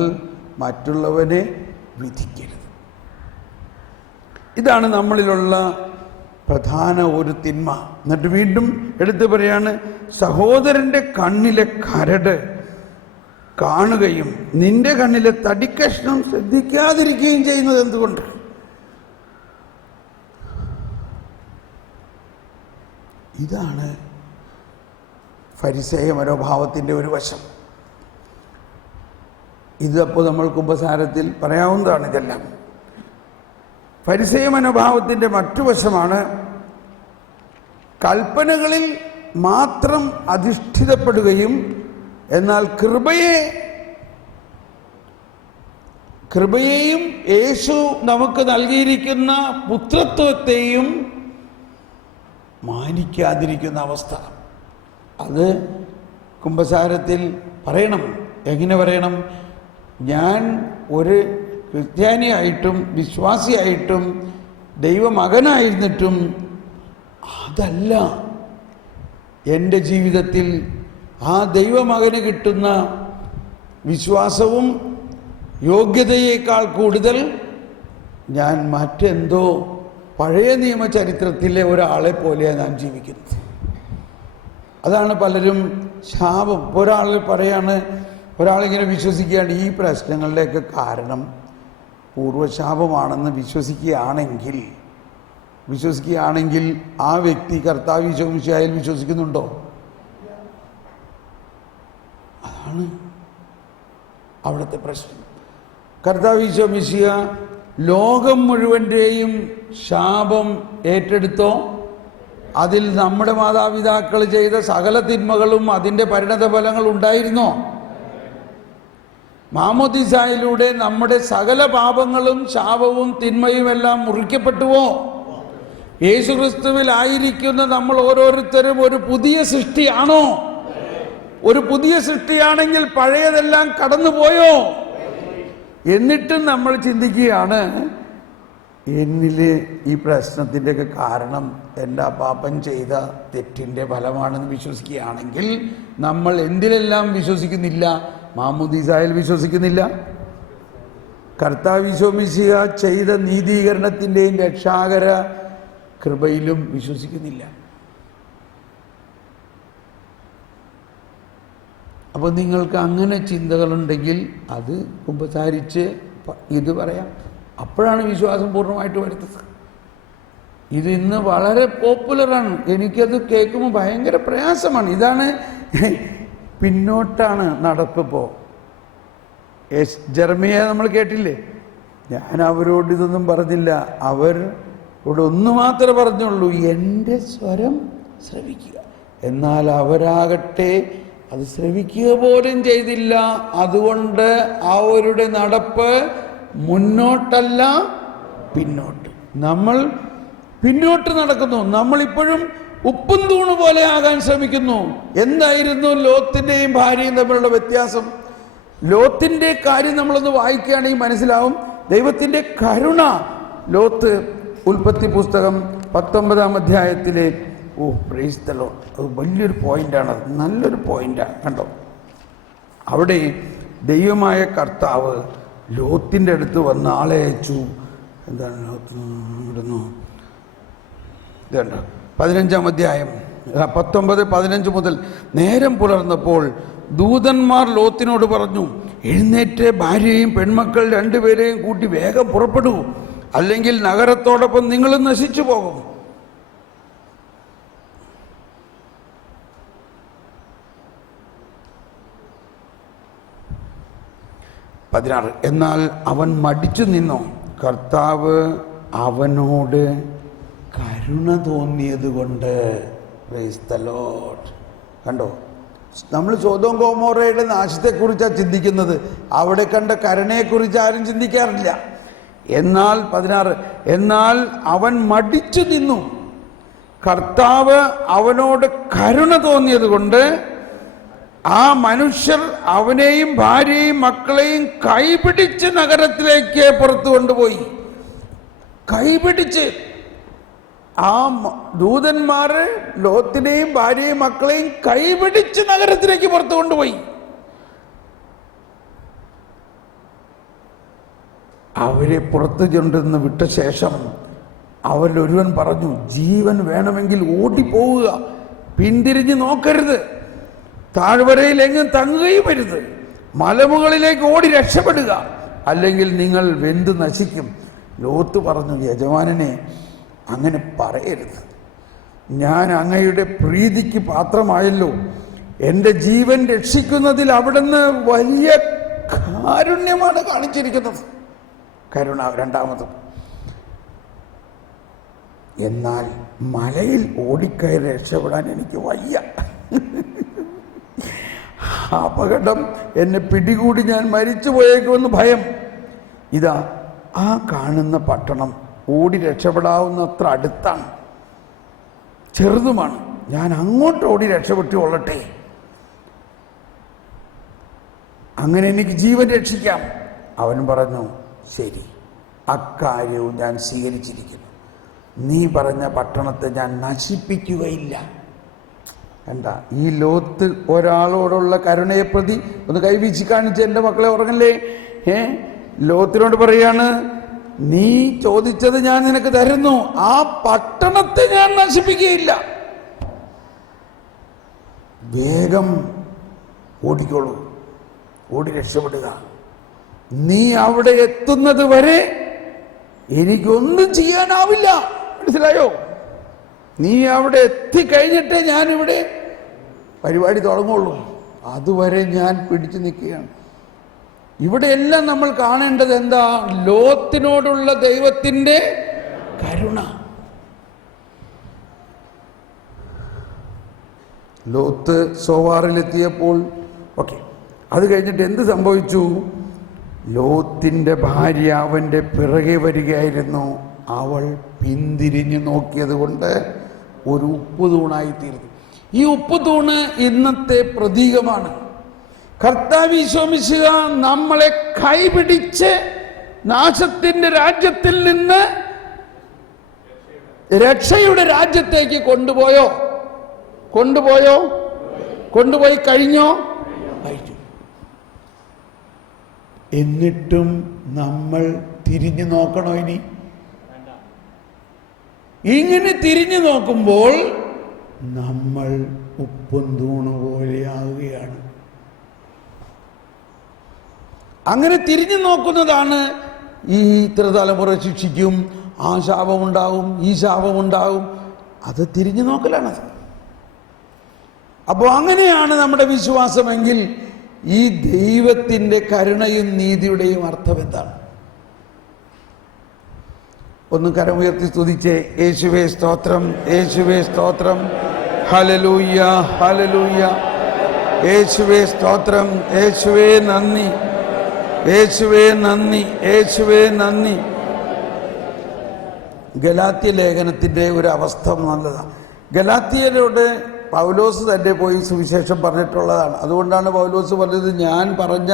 മറ്റുള്ളവനെ വിധിക്കരുത്. ഇതാണ് നമ്മളിലുള്ള പ്രധാന ഒരു തിന്മ. എന്നിട്ട് വീണ്ടും എടുത്തു പറയാണ്, സഹോദരൻ്റെ കണ്ണിലെ കരട് കാണുകയും നിന്റെ കണ്ണിലെ തടിക്കഷ്ണം ശ്രദ്ധിക്കാതിരിക്കുകയും ചെയ്യുന്നത് എന്തുകൊണ്ട്? ഇതാണ് ഫരിസേയ മനോഭാവത്തിൻ്റെ ഒരു വശം. ഇതപ്പോൾ നമ്മൾ കുമ്പസാരത്തിൽ പറയാവുന്നതാണ്. ഇതെല്ലാം ഫരിസേയ മനോഭാവത്തിൻ്റെ മറ്റു വശമാണ് കൽപ്പനകളിൽ മാത്രം അധിഷ്ഠിതപ്പെടുകയും എന്നാൽ കൃപയെയും യേശു നമുക്ക് നൽകിയിരിക്കുന്ന പുത്രത്വത്തെയും മാനിക്കാതിരിക്കുന്ന അവസ്ഥ. അത് കുമ്പസാരത്തിൽ പറയണം. എങ്ങനെ പറയണം? ഞാൻ ഒരു ക്രിസ്ത്യാനിയായിട്ടും വിശ്വാസിയായിട്ടും ദൈവമകനായിരുന്നിട്ടും അതല്ല എൻ്റെ ജീവിതത്തിൽ ആ ദൈവമകന് കിട്ടുന്ന വിശ്വാസവും യോഗ്യതയേക്കാൾ കൂടുതൽ ഞാൻ മറ്റെന്തോ പഴയ നിയമ ചരിത്രത്തിലെ ഒരാളെ പോലെയാണ് ഞാൻ ജീവിക്കുന്നത്. അതാണ് പലരും ശാപം. ഒരാൾ പറയാണ്, ഒരാളിങ്ങനെ വിശ്വസിക്കുകയാണ് ഈ പ്രശ്നങ്ങളുടെയൊക്കെ കാരണം പൂർവ്വശാപമാണെന്ന് വിശ്വസിക്കുകയാണെങ്കിൽ ആ വ്യക്തി കർത്താവ് ഈശോ മിശിഹായിൽ വിശ്വസിക്കുന്നുണ്ടോ? അതാണ് അവിടുത്തെ പ്രശ്നം. കർത്താവ് ഈശോ മിശിഹ ലോകം മുഴുവൻ്റെയും ശാപം ഏറ്റെടുത്തോ? അതിൽ നമ്മുടെ മാതാപിതാക്കൾ ചെയ്ത സകല തിന്മകളും അതിൻ്റെ പരിണത ഫലങ്ങൾ ഉണ്ടായിരുന്നോ? മാമോദീസായിലൂടെ നമ്മുടെ സകല പാപങ്ങളും ശാപവും തിന്മയും എല്ലാം മുറിക്കപ്പെട്ടുവോ? യേശുക്രിസ്തുവിലായിരിക്കുന്ന നമ്മൾ ഓരോരുത്തരും ഒരു പുതിയ സൃഷ്ടിയാണോ? ഒരു പുതിയ സൃഷ്ടിയാണെങ്കിൽ പഴയതെല്ലാം കടന്നുപോയോ? എന്നിട്ടും നമ്മൾ ചിന്തിക്കുകയാണ്, എന്നിൽ ഈ പ്രശ്നത്തിൻ്റെയൊക്കെ കാരണം എൻ്റെ പാപം ചെയ്ത തെറ്റിൻ്റെ ഫലമാണെന്ന് വിശ്വസിക്കുകയാണെങ്കിൽ നമ്മൾ എന്തിലെല്ലാം വിശ്വസിക്കുന്നില്ല? മാമോദീസായിൽ വിശ്വസിക്കുന്നില്ല, കർത്താവ് ഈശോ മിശിഹ ചെയ്ത നീതീകരണത്തിൻ്റെയും രക്ഷാകര കൃപയിലും വിശ്വസിക്കുന്നില്ല. അപ്പോൾ നിങ്ങൾക്ക് അങ്ങനെ ചിന്തകളുണ്ടെങ്കിൽ അത് കുമ്പസാരിച്ച് ഇത് പറയാം. അപ്പോഴാണ് വിശ്വാസം പൂർണ്ണമായിട്ട് വരുന്നത്. ഇത് ഇന്ന് വളരെ പോപ്പുലറാണ്. എനിക്കത് കേൾക്കുമ്പോൾ ഭയങ്കര പ്രയാസമാണ്. ഇതാണ്, പിന്നോട്ടാണ് നടപ്പിപ്പോൾ. ജെറമിയ നമ്മൾ കേട്ടില്ലേ? ഞാൻ അവരോട് ഇതൊന്നും പറഞ്ഞില്ല, അവരോട് ഒന്ന് മാത്രമേ പറഞ്ഞുള്ളൂ, എൻ്റെ സ്വരം ശ്രവിക്കുക. എന്നാൽ അവരാകട്ടെ അത് ശ്രവിക്കുക പോലും ചെയ്തില്ല. അതുകൊണ്ട് അവരുടെ നടപ്പ് മുന്നോട്ടല്ല പിന്നോട്ട്. നമ്മൾ പിന്നോട്ട് നടക്കുന്നു. നമ്മളിപ്പോഴും ഉപ്പും തൂണ് പോലെ ആകാൻ ശ്രമിക്കുന്നു. എന്തായിരുന്നു ലോത്തിൻ്റെയും ഭാര്യയും തമ്മിലുള്ള വ്യത്യാസം? ലോത്തിൻ്റെ കാര്യം നമ്മളൊന്ന് വായിക്കുകയാണെങ്കിൽ മനസ്സിലാവും. ദൈവത്തിൻ്റെ കരുണ. ലോത്ത് ഉൽപ്പത്തി പുസ്തകം 19-ാം അധ്യായത്തിലെ പ്രൈസ് ദി ലോർഡ്, അത് വലിയൊരു പോയിൻ്റാണ്. അത് നല്ലൊരു പോയിൻ്റാണ്. കണ്ടോ, അവിടെ ദൈവമായ കർത്താവ് ലോത്തിൻ്റെ അടുത്ത് വന്ന് ആളെ അയച്ചു. എന്താണ് ഇവിടുന്ന് ഇതുണ്ട് 15-ാം അധ്യായം 19-15 മുതൽ. നേരം പുലർന്നപ്പോൾ ദൂതന്മാർ ലോത്തിനോട് പറഞ്ഞു, എഴുന്നേറ്റ് ഭാര്യയെയും പെൺമക്കൾ 2 പേരെയും കൂട്ടി വേഗം പുറപ്പെടൂ, അല്ലെങ്കിൽ നഗരത്തോടൊപ്പം നിങ്ങളും നശിച്ചു പോകും. എന്നാൽ അവൻ മടിച്ചു നിന്നു. കർത്താവ് അവനോട് കരുണ തോന്നിയത് കൊണ്ട് പ്രൈസ് ദ ലോർഡ്. കണ്ടോ, നമ്മൾ സൊദോം ഗൊമോറയുടെ നാശത്തെക്കുറിച്ചാണ് ചിന്തിക്കുന്നത്. അവിടെ കണ്ട കരുണയെക്കുറിച്ച് ആരും ചിന്തിക്കാറില്ല. എന്നാൽ 16, എന്നാൽ അവൻ മടിച്ചു നിന്നു. കർത്താവ് അവനോട് കരുണ തോന്നിയത് കൊണ്ട് ആ മനുഷ്യർ അവനെയും ഭാര്യയെയും മക്കളെയും കൈപിടിച്ച് നഗരത്തിലേക്ക് പുറത്തു കൊണ്ടുപോയി. കൈപിടിച്ച് ആ ദൂതന്മാര് ലോത്തിനെയും ഭാര്യയും മക്കളെയും കൈപിടിച്ച് നഗരത്തിലേക്ക് പുറത്തു കൊണ്ടുപോയി. അവരെ പുറത്തു കൊണ്ടുവന്ന് വിട്ട ശേഷം അവരിൽ ഒരുവൻ പറഞ്ഞു, ജീവൻ വേണമെങ്കിൽ ഓടിപ്പോവുക, പിന്തിരിഞ്ഞ് നോക്കരുത്, താഴ്വരയിൽ എങ്ങും തങ്ങുകയും വരുത്, മലമുകളിലേക്ക് ഓടി രക്ഷപ്പെടുക, അല്ലെങ്കിൽ നിങ്ങൾ വെന്ത് നശിക്കും. ലോത്ത് പറഞ്ഞു, യജമാനനെ അങ്ങനെ പറയരുത്, ഞാൻ അങ്ങയുടെ പ്രീതിക്ക് പാത്രമായല്ലോ. എൻ്റെ ജീവൻ രക്ഷിക്കുന്നതിൽ അവിടുന്ന് വലിയ കാരുണ്യമാണ് കാണിച്ചിരിക്കുന്നത്. കരുണ രണ്ടാമത്. എന്നാൽ മലയിൽ ഓടിക്കയറി രക്ഷപ്പെടാൻ എനിക്ക് വയ്യ. അപകടം എന്നെ പിടികൂടി ഞാൻ മരിച്ചു പോയേക്കുമെന്ന് ഭയം. ഇതാ ആ കാണുന്ന പട്ടണം ഓടി രക്ഷപ്പെടാവുന്നത്ര അടുത്താണ്, ചെറുതുമാണ്. ഞാൻ അങ്ങോട്ട് ഓടി രക്ഷപ്പെട്ടു കൊള്ളട്ടെ, അങ്ങനെ എനിക്ക് ജീവൻ രക്ഷിക്കാം. അവൻ പറഞ്ഞു, ശരി, അക്കാര്യവും ഞാൻ സ്വീകരിച്ചിരിക്കുന്നു. നീ പറഞ്ഞ പട്ടണത്തെ ഞാൻ നശിപ്പിക്കുകയില്ല. കണ്ട, ഈ ലോത്ത് ഒരാളോടുള്ള കരുണയെ പ്രതി ഒന്ന് കൈവീശി കാണിച്ച് എൻ്റെ മക്കളെ ഉറങ്ങല്ലേ. ലോത്തിനോട് പറയാണ്, നീ ചോദിച്ചത് ഞാൻ നിനക്ക് തരുന്നു, ആ പട്ടണത്തെ ഞാൻ നശിപ്പിക്കുകയില്ല. വേഗം ഓടിക്കോളൂ, ഓടി രക്ഷപ്പെടുക. നീ അവിടെ എത്തുന്നത് വരെ എനിക്കൊന്നും ചെയ്യാനാവില്ല. മനസ്സിലായോ? നീ അവിടെ എത്തിക്കഴിഞ്ഞിട്ടേ ഞാനിവിടെ പരിപാടി തുടങ്ങുള്ളൂ. അതുവരെ ഞാൻ പിടിച്ചു നിൽക്കുകയാണ്. ഇവിടെയെല്ലാം നമ്മൾ കാണേണ്ടത് എന്താ? ലോത്തിനോടുള്ള ദൈവത്തിൻ്റെ കരുണ. ലോത്ത് സോവാറിലെത്തിയപ്പോൾ ഓക്കെ, അത് കഴിഞ്ഞിട്ട് എന്ത് സംഭവിച്ചു? ലോത്തിൻ്റെ ഭാര്യ അവൻ്റെ പിറകെ വരികയായിരുന്നു. അവൾ പിന്തിരിഞ്ഞു നോക്കിയത് കൊണ്ട് ഒരു ഉപ്പുതൂണായിത്തീർന്നു. ഈ ഉപ്പുതൂണ് ഇന്നത്തെ പ്രതീകമാണ്. കർത്താവ് ഈശോ മിശിഹ നമ്മളെ കൈപിടിച്ച് നാശത്തിൻ്റെ രാജ്യത്തിൽ നിന്ന് രക്ഷയുടെ രാജ്യത്തേക്ക് കൊണ്ടുപോയി കഴിഞ്ഞോ? കഴിഞ്ഞു. എന്നിട്ടും നമ്മൾ തിരിഞ്ഞു നോക്കണോ? ഇങ്ങനെ തിരിഞ്ഞു നോക്കുമ്പോൾ നമ്മൾ ഉപ്പും തൂണ് പോലെയാവുകയാണ്. അങ്ങനെ തിരിഞ്ഞു നോക്കുന്നതാണ് ഈ തലമുറ ശിക്ഷിക്കും, ആ ശാപമുണ്ടാവും, ഈ ശാപമുണ്ടാവും. അത് തിരിഞ്ഞു നോക്കലാണത്. അപ്പോൾ അങ്ങനെയാണ് നമ്മുടെ വിശ്വാസമെങ്കിൽ ഈ ദൈവത്തിൻ്റെ കരുണയും നീതിയുടെയും അർത്ഥം എന്താണ്? ഒന്ന് കരമുയർത്തി സ്തുതിച്ചേ. യേശുവേ സ്തോത്രം, യേശുവേ സ്തോത്രം, ഹല്ലേലൂയ, ഹല്ലേലൂയ. യേശുവേ സ്തോത്രം, യേശുവേ നന്ദി, യേശുവേ നന്ദി, യേശുവേ നന്ദി. ഗലാത്യ ലേഖനത്തിൻ്റെ ഒരു അവസ്ഥ നല്ലതാണ്. ഗലാത്യരോട് പൗലോസ് തന്നെ പോയി സുവിശേഷം പറഞ്ഞിട്ടുള്ളതാണ്. അതുകൊണ്ടാണ് പൗലോസ് പറഞ്ഞത്, ഞാൻ പറഞ്ഞ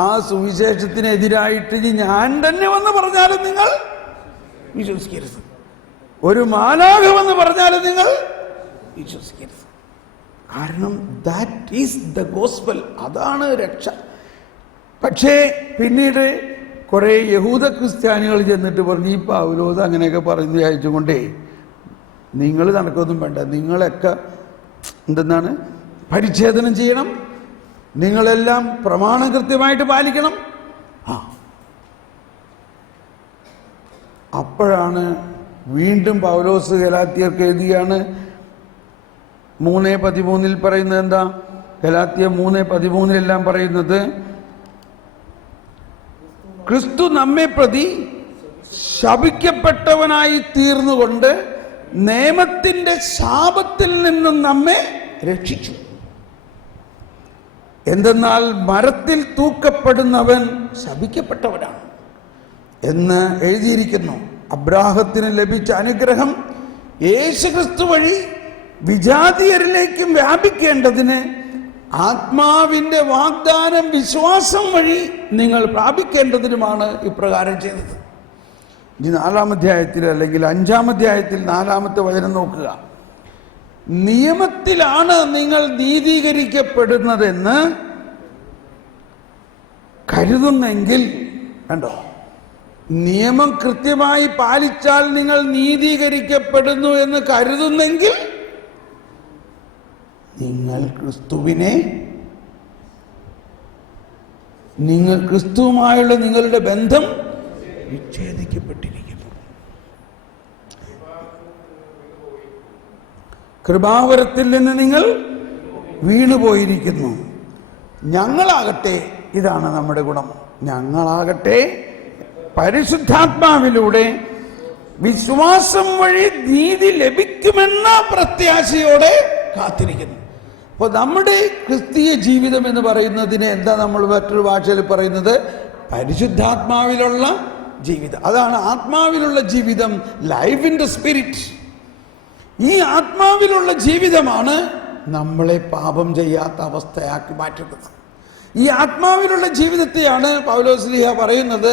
ആ സുവിശേഷത്തിനെതിരായിട്ട് ഞാൻ തന്നെ വന്ന് പറഞ്ഞാലും നിങ്ങൾ വിശ്വസിക്കരുത്, ഒരു മാലാഖ വന്ന് പറഞ്ഞാലും നിങ്ങൾ വിശ്വസിക്കരുത്. കാരണം ദാറ്റ് ഈസ് ദ ഗോസ്പൽ, അതാണ് രക്ഷ. പക്ഷേ പിന്നീട് കുറേ യഹൂദ ക്രിസ്ത്യാനികൾ ചെന്നിട്ട് പറഞ്ഞു, ഈ പൗലോസ് അങ്ങനെയൊക്കെ പറഞ്ഞു അയച്ചുകൊണ്ടേ നിങ്ങൾ നടക്കൊന്നും വേണ്ട, നിങ്ങളൊക്കെ എന്തെന്നാണ് പരിച്ഛേദനം ചെയ്യണം, നിങ്ങളെല്ലാം പ്രമാണം കൃത്യമായിട്ട് പാലിക്കണം. അപ്പോഴാണ് വീണ്ടും പൗലോസ് ഗലാത്യർക്ക് എഴുതിയാണ് 3:13 പറയുന്നത് എന്താ? ഗലാത്യ 3:13 പറയുന്നത്, ക്രിസ്തു നമ്മെ പ്രതി ശപിക്കപ്പെട്ടവനായി തീർന്നുകൊണ്ട് നിയമത്തിന്റെ ശാപത്തിൽ നിന്നും നമ്മെ രക്ഷിച്ചു. എന്തെന്നാൽ മരത്തിൽ തൂക്കപ്പെടുന്നവൻ ശപിക്കപ്പെട്ടവനാണ് എന്ന് എഴുതിയിരിക്കുന്നു. അബ്രാഹത്തിന് ലഭിച്ച അനുഗ്രഹം യേശുക്രിസ്തു വഴി വിജാതിയരിലേക്കും വ്യാപിക്കേണ്ടതിന് ആത്മാവിന്റെ വാഗ്ദാനം വിശ്വാസം വഴി നിങ്ങൾ പ്രാപിക്കേണ്ടതിനുമാണ് ഇപ്രകാരം ചെയ്തത്. ഇനി 4-ാം അധ്യായത്തിൽ അല്ലെങ്കിൽ 5-ാം അധ്യായത്തിൽ 4-ാമത്തെ വചനം നോക്കുക. നിയമത്തിലാണ് നിങ്ങൾ നീതീകരിക്കപ്പെടുന്നതെന്ന് കരുതുന്നെങ്കിൽ, കണ്ടോ, നിയമം കൃത്യമായി പാലിച്ചാൽ നിങ്ങൾ നീതീകരിക്കപ്പെടുന്നു എന്ന് കരുതുന്നെങ്കിൽ നിങ്ങൾ ക്രിസ്തുവുമായുള്ള നിങ്ങളുടെ ബന്ധം വിച്ഛേദിക്കപ്പെട്ടിരിക്കുന്നു. കൃപാവരത്തിൽ നിന്ന് നിങ്ങൾ വീണുപോയിരിക്കുന്നു. ഞങ്ങളാകട്ടെ, ഇതാണ് നമ്മുടെ ഗുണം, ഞങ്ങളാകട്ടെ പരിശുദ്ധാത്മാവിലൂടെ വിശ്വാസം വഴി നീതി ലഭിക്കുമെന്ന പ്രത്യാശയോടെ കാത്തിരിക്കുന്നു. അപ്പോൾ നമ്മുടെ ക്രിസ്തീയ ജീവിതം എന്ന് പറയുന്നതിനെ എന്താ നമ്മൾ മറ്റൊരു ഭാഷയിൽ പറയുന്നത്? പരിശുദ്ധാത്മാവിലുള്ള ജീവിതം. അതാണ് ആത്മാവിലുള്ള ജീവിതം, ലൈഫ് ഇൻ ദ സ്പിരിറ്റ്. ഈ ആത്മാവിലുള്ള ജീവിതമാണ് നമ്മളെ പാപം ചെയ്യാത്ത അവസ്ഥയാക്കി മാറ്റുന്നത്. ഈ ആത്മാവിലുള്ള ജീവിതത്തെയാണ് പൗലോസ്ലീഹ പറയുന്നത്,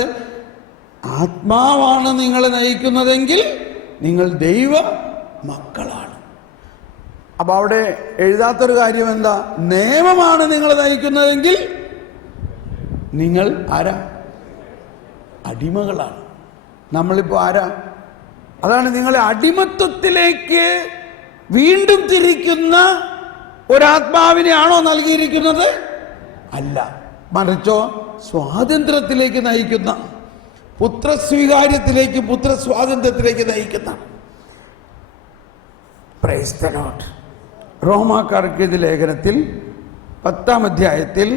ആത്മാവാണ് നിങ്ങളെ നയിക്കുന്നതെങ്കിൽ നിങ്ങൾ ദൈവ മക്കളാണ്. അപ്പൊ അവിടെ എഴുതാത്തൊരു കാര്യം എന്താ? നിയമമാണ് നിങ്ങളെ നയിക്കുന്നതെങ്കിൽ നിങ്ങൾ ആരാ? അടിമകളാണ്. നമ്മളിപ്പോൾ ആരാ? അതാണ് നിങ്ങളെ അടിമത്വത്തിലേക്ക് വീണ്ടും തിരിക്കുന്ന ഒരാത്മാവിനെയാണോ നൽകിയിരിക്കുന്നത്? അല്ല, മറിച്ചോ സ്വാതന്ത്ര്യത്തിലേക്ക് നയിക്കുന്ന, പുത്രസ്വീകാര്യത്തിലേക്ക്, പുത്രസ്വാതന്ത്ര്യത്തിലേക്ക് നയിക്കുന്ന. Praise the Lord. റോമാക്കാർക്ക് ലേഖനത്തിൽ 10-ാം അധ്യായത്തിൽ